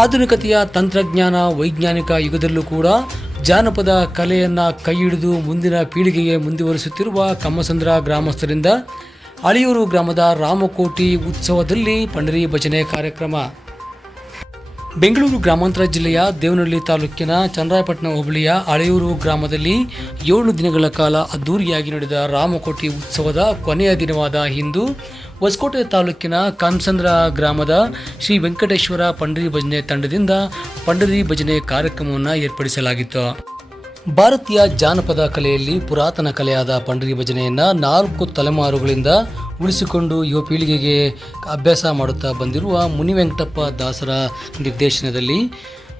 ಆಧುನಿಕತೆಯ ತಂತ್ರಜ್ಞಾನ ವೈಜ್ಞಾನಿಕ ಯುಗದಲ್ಲೂ ಕೂಡ ಜಾನಪದ ಕಲೆಯನ್ನು ಕೈಹಿಡಿದು ಮುಂದಿನ ಪೀಳಿಗೆಗೆ ಮುಂದುವರಿಸುತ್ತಿರುವ ಕಮ್ಮಸಂದ್ರ ಗ್ರಾಮಸ್ಥರಿಂದ ಅಳಿಯೂರು ಗ್ರಾಮದ ರಾಮಕೋಟಿ ಉತ್ಸವದಲ್ಲಿ ಪಂಡರಿ ಭಜನೆ ಕಾರ್ಯಕ್ರಮ. ಬೆಂಗಳೂರು ಗ್ರಾಮಾಂತರ ಜಿಲ್ಲೆಯ ದೇವನಹಳ್ಳಿ ತಾಲೂಕಿನ ಚನ್ನರಾಯಪಟ್ಟಣ ಹೋಬಳಿಯ ಅಳಿಯೂರು ಗ್ರಾಮದಲ್ಲಿ 7 ದಿನಗಳ ಕಾಲ ಅದ್ದೂರಿಯಾಗಿ ನಡೆದ ರಾಮಕೋಟಿ ಉತ್ಸವದ ಕೊನೆಯ ದಿನವಾದ ಇಂದು ಹೊಸಕೋಟೆ ತಾಲೂಕಿನ ಕಮ್ಮಸಂದ್ರ ಗ್ರಾಮದ ಶ್ರೀ ವೆಂಕಟೇಶ್ವರ ಪಂಡರಿ ಭಜನೆ ತಂಡದಿಂದ ಪಂಡರಿ ಭಜನೆ ಕಾರ್ಯಕ್ರಮವನ್ನು ಏರ್ಪಡಿಸಲಾಗಿತ್ತು. ಭಾರತೀಯ ಜಾನಪದ ಕಲೆಯಲ್ಲಿ ಪುರಾತನ ಕಲೆಯಾದ ಪಂಡರಿ ಭಜನೆಯನ್ನು 4 ತಲೆಮಾರುಗಳಿಂದ ಉಳಿಸಿಕೊಂಡು ಯುವ ಪೀಳಿಗೆಗೆ ಅಭ್ಯಾಸ ಮಾಡುತ್ತಾ ಬಂದಿರುವ ಮುನಿವೆಂಕಟಪ್ಪ ದಾಸರ ನಿರ್ದೇಶನದಲ್ಲಿ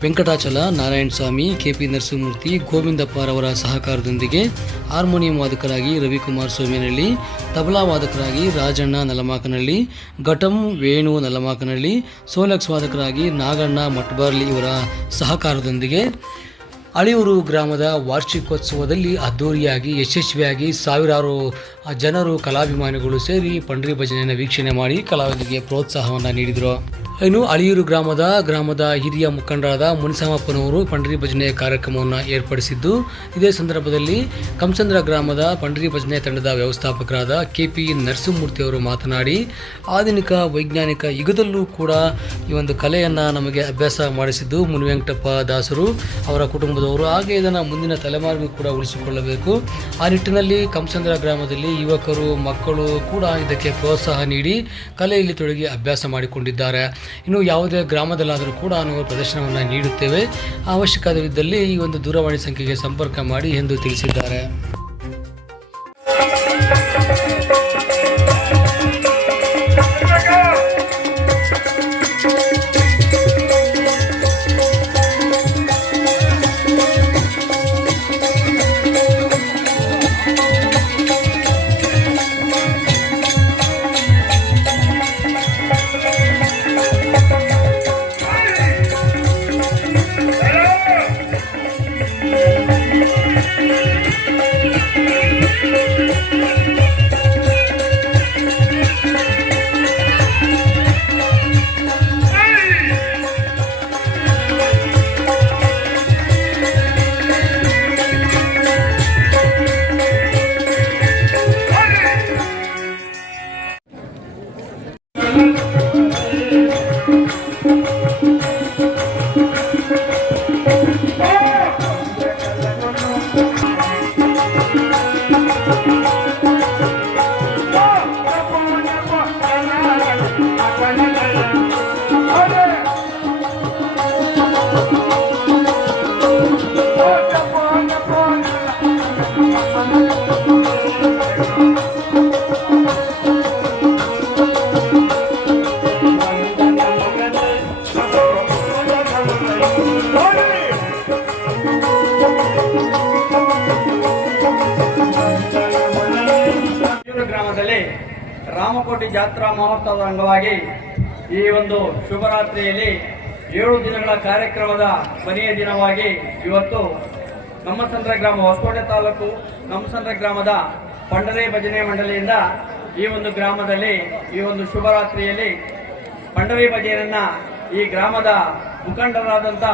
ವೆಂಕಟಾಚಲ ನಾರಾಯಣ ಸ್ವಾಮಿ, KP ನರಸಿಂಹಮೂರ್ತಿ, ಗೋವಿಂದಪ್ಪರವರ ಸಹಕಾರದೊಂದಿಗೆ ಹಾರ್ಮೋನಿಯಂ ವಾದಕರಾಗಿ ರವಿಕುಮಾರ್ ಸೋಮೇನಹಳ್ಳಿ, ತಬಲಾ ವಾದಕರಾಗಿ ರಾಜಣ್ಣ ನಲಮಾಕನಹಳ್ಳಿ, ಘಟಂ ವೇಣು ನಲಮಾಕನಹಳ್ಳಿ, ಸೋಲಕ್ಸ್ ವಾದಕರಾಗಿ ನಾಗಣ್ಣ ಮಟ್ಬಾರ್ಲಿ ಇವರ ಸಹಕಾರದೊಂದಿಗೆ ಅಳಿಯೂರು ಗ್ರಾಮದ ವಾರ್ಷಿಕೋತ್ಸವದಲ್ಲಿ ಅದ್ದೂರಿಯಾಗಿ ಯಶಸ್ವಿಯಾಗಿ ಸಾವಿರಾರು ಜನರು ಕಲಾಭಿಮಾನಿಗಳು ಸೇರಿ ಪಂಡರಿ ಭಜನೆಯನ್ನು ವೀಕ್ಷಣೆ ಮಾಡಿ ಕಲಾವಿದರಿಗೆ ಪ್ರೋತ್ಸಾಹವನ್ನು ನೀಡಿದರು. ಇನ್ನು ಅಳಿಯೂರು ಗ್ರಾಮದ ಹಿರಿಯ ಮುಖಂಡರಾದ ಮುನಿಸಾಮಪ್ಪನವರು ಪಂಡರಿ ಭಜನೆ ಕಾರ್ಯಕ್ರಮವನ್ನು ಏರ್ಪಡಿಸಿದ್ದು, ಇದೇ ಸಂದರ್ಭದಲ್ಲಿ ಕಮ್ಮಸಂದ್ರ ಗ್ರಾಮದ ಪಂಡರಿ ಭಜನೆ ತಂಡದ ವ್ಯವಸ್ಥಾಪಕರಾದ KP ನರಸಿಂಹಮೂರ್ತಿ ಅವರು ಮಾತನಾಡಿ, ಆಧುನಿಕ ವೈಜ್ಞಾನಿಕ ಯುಗದಲ್ಲೂ ಕೂಡ ಈ ಒಂದು ಕಲೆಯನ್ನು ನಮಗೆ ಅಭ್ಯಾಸ ಮಾಡಿಸಿದ್ದು ಮುನಿವೆಂಕಟಪ್ಪ ದಾಸರು ಅವರ ಕುಟುಂಬದವರು. ಹಾಗೆ ಇದನ್ನು ಮುಂದಿನ ತಲೆಮಾರಿಗೂ ಕೂಡ ಉಳಿಸಿಕೊಳ್ಳಬೇಕು. ಆ ನಿಟ್ಟಿನಲ್ಲಿ ಕಮ್ಮಸಂದ್ರ ಗ್ರಾಮದಲ್ಲಿ ಯುವಕರು ಮಕ್ಕಳು ಕೂಡ ಇದಕ್ಕೆ ಪ್ರೋತ್ಸಾಹ ನೀಡಿ ಕಲೆಯಲ್ಲಿ ತೊಡಗಿ ಅಭ್ಯಾಸ ಮಾಡಿಕೊಂಡಿದ್ದಾರೆ. ಇನ್ನು ಯಾವುದೇ ಗ್ರಾಮದಲ್ಲಾದರೂ ಕೂಡ ನಾವು ಪ್ರದರ್ಶನವನ್ನು ನೀಡುತ್ತೇವೆ. ಅವಶ್ಯಕವಿದ್ದಲ್ಲಿ ಈ ಒಂದು ದೂರವಾಣಿ ಸಂಖ್ಯೆಗೆ ಸಂಪರ್ಕ ಮಾಡಿ ಎಂದು ತಿಳಿಸಿದ್ದಾರೆ. ಗ್ರಾಮದಲ್ಲಿ ರಾಮಕೋಟಿ ಜಾತ್ರಾ ಮಹೋತ್ಸವದ ಅಂಗವಾಗಿ ಈ ಒಂದು ಶುಭರಾತ್ರಿಯಲ್ಲಿ 7 ದಿನಗಳ ಕಾರ್ಯಕ್ರಮದ ಕೊನೆಯ ದಿನವಾಗಿ ಇವತ್ತು ಕಮ್ಮಸಂದ್ರ ಗ್ರಾಮ, ಹೊಸಕೋಟೆ ತಾಲೂಕು ಕಮ್ಮಸಂದ್ರ ಗ್ರಾಮದ ಪಂಡರಿ ಭಜನೆ ಮಂಡಳಿಯಿಂದ ಈ ಒಂದು ಗ್ರಾಮದಲ್ಲಿ ಈ ಒಂದು ಶುಭರಾತ್ರಿಯಲ್ಲಿ ಪಂಡರಿ ಭಜನೆಯನ್ನ ಈ ಗ್ರಾಮದ ಮುಖಂಡರಾದಂಥ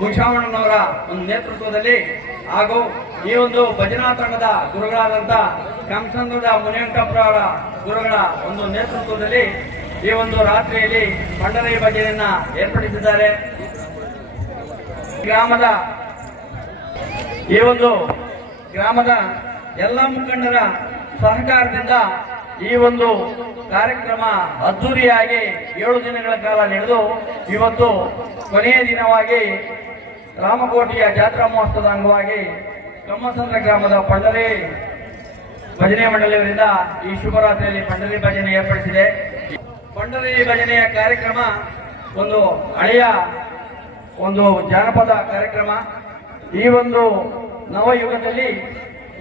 ಮುನಿಸಾಮಣ್ಣನವರ ಒಂದು ನೇತೃತ್ವದಲ್ಲಿ ಹಾಗೂ ಈ ಒಂದು ಭಜನಾ ತಂಡದ ಗುರುಗಳಾದಂಥ ಕಮ್ಮಸಂದ್ರದ ಮುನಿವೆಂಕಟಪ್ಪರವರ ಗುರುಗಳ ಒಂದು ನೇತೃತ್ವದಲ್ಲಿ ಈ ಒಂದು ರಾತ್ರಿಯಲ್ಲಿ ಪಂಡರಿ ಭಜನೆಯನ್ನ ಏರ್ಪಡಿಸಿದ್ದಾರೆ. ಗ್ರಾಮದ ಎಲ್ಲ ಮುಖಂಡರ ಸಹಕಾರದಿಂದ ಈ ಒಂದು ಕಾರ್ಯಕ್ರಮ ಅದ್ದೂರಿಯಾಗಿ 7 ದಿನಗಳ ಕಾಲ ನಡೆದು ಇವತ್ತು ಕೊನೆಯ ದಿನವಾಗಿ ರಾಮಕೋಟಿಯ ಜಾತ್ರಾ ಮಹೋತ್ಸವದ ಅಂಗವಾಗಿ ಕಮ್ಮಸಂದ್ರ ಗ್ರಾಮದ ಪಂಡರಿ ಭಜನೆ ಮಂಡಳಿಯವರಿಂದ ಈ ಶುಭರಾತ್ರಿಯಲ್ಲಿ ಪಂಡರಿ ಭಜನೆ ಏರ್ಪಡಿಸಿದೆ. ಪಂಡರಿ ಭಜನೆಯ ಕಾರ್ಯಕ್ರಮ ಒಂದು ಹಳೆಯ ಒಂದು ಜಾನಪದ ಕಾರ್ಯಕ್ರಮ. ಈ ಒಂದು ನವಯುಗದಲ್ಲಿ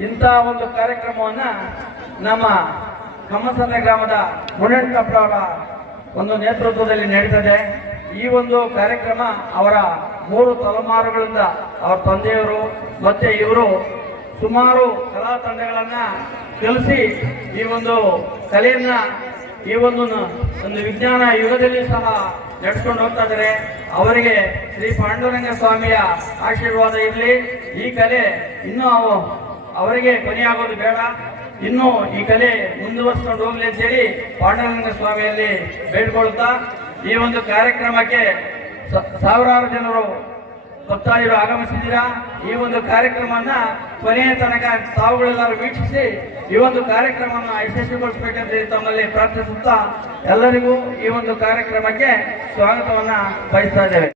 ಇಂಥ ಒಂದು ಕಾರ್ಯಕ್ರಮವನ್ನ ನಮ್ಮ ಕಮ್ಮಸಂದ್ರ ಗ್ರಾಮದ ಮುನಿವೆಂಕಟಪ್ಪರವರ ಒಂದು ನೇತೃತ್ವದಲ್ಲಿ ನಡೀತದೆ. ಈ ಒಂದು ಕಾರ್ಯಕ್ರಮ ಅವರ 3 ತಲೆಮಾರುಗಳಿಂದ ಅವರ ತಂದೆಯವರು ಮತ್ತೆ ಇವರು ಸುಮಾರು ಕಲಾ ತಂಡಗಳನ್ನ ಕಲಿಸಿ ಈ ಒಂದು ಕಲೆಯನ್ನ ಈ ಒಂದು ಒಂದು ವಿಜ್ಞಾನ ಯುಗದಲ್ಲಿ ಸಹ ನಡೆಸ್ಕೊಂಡು ಹೋಗ್ತಾ ಇದ್ದಾರೆ. ಅವರಿಗೆ ಶ್ರೀ ಪಾಂಡುರಂಗ ಸ್ವಾಮಿಯ ಆಶೀರ್ವಾದ ಇರಲಿ. ಈ ಕಲೆ ಇನ್ನೂ ಅವರಿಗೆ ಕೊನೆಯಾಗೋದು ಬೇಡ, ಇನ್ನೂ ಈ ಕಲೆ ಮುಂದುವರಿಸಿಕೊಂಡು ಹೋಗ್ಲಿ ಅಂತೇಳಿ ಪಾಂಡುರಂಗ ಸ್ವಾಮಿಯಲ್ಲಿ ಬೇಡ್ಕೊಳ್ತಾ ಈ ಒಂದು ಕಾರ್ಯಕ್ರಮಕ್ಕೆ ಸಾವಿರಾರು ಜನರು ಭಕ್ತಾದಿಗಳು ಆಗಮಿಸಿದ್ದೀರಾ. ಈ ಒಂದು ಕಾರ್ಯಕ್ರಮವನ್ನ ಕೊನೆಯ ತನಕ ತಾವುಗಳೆಲ್ಲರೂ ವೀಕ್ಷಿಸಿ ಈ ಒಂದು ಕಾರ್ಯಕ್ರಮವನ್ನು ಯಶಸ್ವಿಗೊಳಿಸಬೇಕಂತ ತಮ್ಮಲ್ಲಿ ಪ್ರಾರ್ಥಿಸುತ್ತಾ ಎಲ್ಲರಿಗೂ ಈ ಒಂದು ಕಾರ್ಯಕ್ರಮಕ್ಕೆ ಸ್ವಾಗತವನ್ನ ಬಯಸ್ತಾ ಇದ್ದೇವೆ.